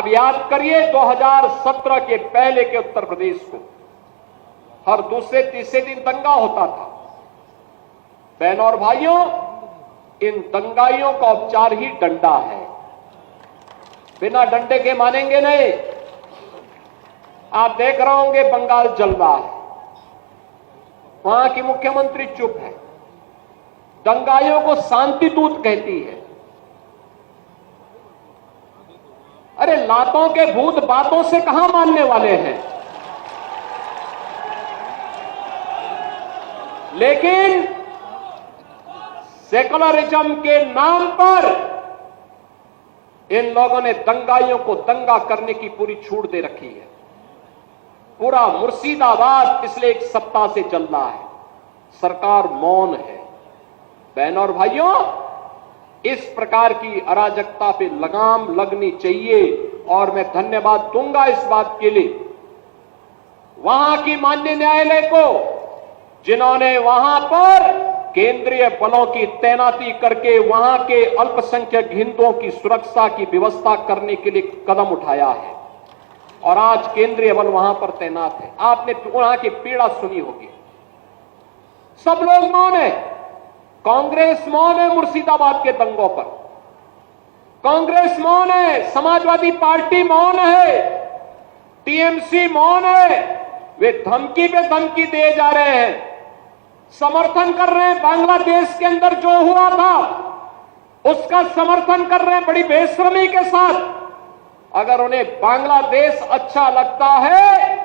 अब याद करिए 2017 के पहले के उत्तर प्रदेश को हर दूसरे तीसरे दिन दंगा होता था। बहनों और भाइयों, इन दंगाइयों का उपचार ही डंडा है। बिना डंडे के मानेंगे नहीं। आप देख रहे होंगे बंगाल जल रहा है, वहां की मुख्यमंत्री चुप है, दंगाइयों को शांति दूत कहती है। अरे लातों के भूत बातों से कहां मानने वाले हैं। लेकिन सेकुलरिज्म के नाम पर इन लोगों ने दंगाइयों को दंगा करने की पूरी छूट दे रखी है। पूरा मुर्शिदाबाद पिछले एक सप्ताह से चल रहा है, सरकार मौन है। बहनों और भाइयों, इस प्रकार की अराजकता पे लगाम लगनी चाहिए और मैं धन्यवाद दूंगा इस बात के लिए वहां की माननीय न्यायालय को, जिन्होंने वहां पर केंद्रीय बलों की तैनाती करके वहां के अल्पसंख्यक हिंदुओं की सुरक्षा की व्यवस्था करने के लिए कदम उठाया है और आज केंद्रीय बल वहां पर तैनात है। आपने वहां की पीड़ा सुनी होगी। सब लोग मौन है। कांग्रेस मौन है मुर्शिदाबाद के दंगों पर, कांग्रेस मौन है, समाजवादी पार्टी मौन है, टीएमसी मौन है। वे धमकी पे धमकी दिए जा रहे हैं, समर्थन कर रहे हैं। बांग्लादेश के अंदर जो हुआ था उसका समर्थन कर रहे हैं बड़ी बेशर्मी के साथ। अगर उन्हें बांग्लादेश अच्छा लगता है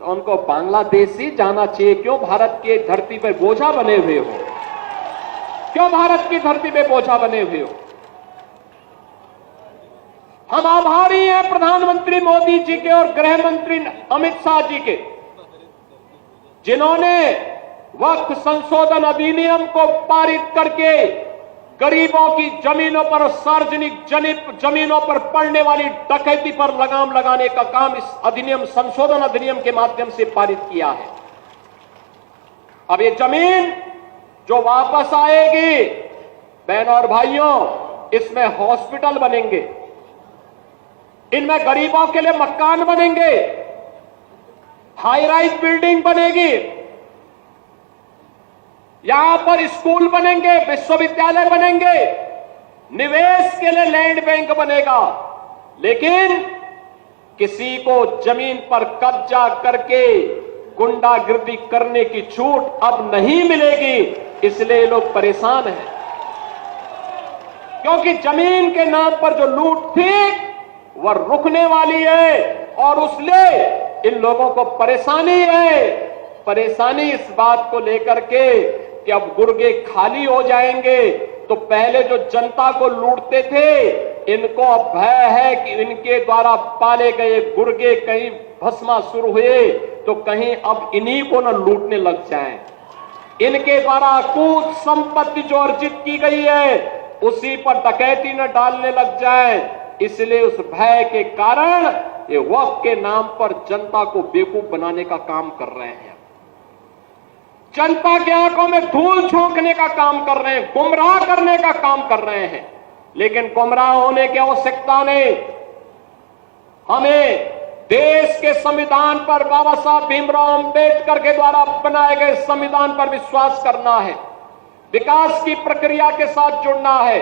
तो उनको बांग्लादेश ही जाना चाहिए। क्यों भारत की धरती पर बोझा बने हुए हो? क्यों भारत की धरती पे बोझा बने हुए हो? हम आभारी हैं प्रधानमंत्री मोदी जी के और गृह मंत्री अमित शाह जी के, जिन्होंने वक्फ संशोधन अधिनियम को पारित करके गरीबों की जमीनों पर और सार्वजनिक जमीनों पर पड़ने वाली डकैती पर लगाम लगाने का काम इस अधिनियम संशोधन अधिनियम के माध्यम से पारित किया है। अब ये जमीन जो वापस आएगी, बहनों और भाइयों, इसमें हॉस्पिटल बनेंगे, इनमें गरीबों के लिए मकान बनेंगे, हाई राइज बिल्डिंग बनेगी, यहां पर स्कूल बनेंगे, विश्वविद्यालय बनेंगे, निवेश के लिए लैंड बैंक बनेगा। लेकिन किसी को जमीन पर कब्जा करके गुंडागिर्दी करने की छूट अब नहीं मिलेगी। इसलिए लोग परेशान हैं, क्योंकि जमीन के नाम पर जो लूट थी वह रुकने वाली है और उसलिए इन लोगों को परेशानी है। परेशानी इस बात को लेकर के कि अब गुर्गे खाली हो जाएंगे। तो पहले जो जनता को लूटते थे, इनको अब भय है कि इनके द्वारा पाले गए गुर्गे कहीं भस्मासुर हुए तो कहीं अब इन्हीं को न लूटने लग जाएं। इनके द्वारा अकूत संपत्ति जो अर्जित की गई है उसी पर डकैती न डालने लग जाए। इसलिए उस भय के कारण ये वक्फ के नाम पर जनता को बेवकूफ बनाने का काम कर रहे हैं, जनता की आंखों में धूल झोंकने का काम कर रहे हैं, गुमराह करने का काम कर रहे हैं। लेकिन गुमराह होने की आवश्यकता नहीं। हमें देश के संविधान पर, बाबा साहब भीमराव अंबेडकर के द्वारा बनाए गए संविधान पर विश्वास करना है, विकास की प्रक्रिया के साथ जुड़ना है।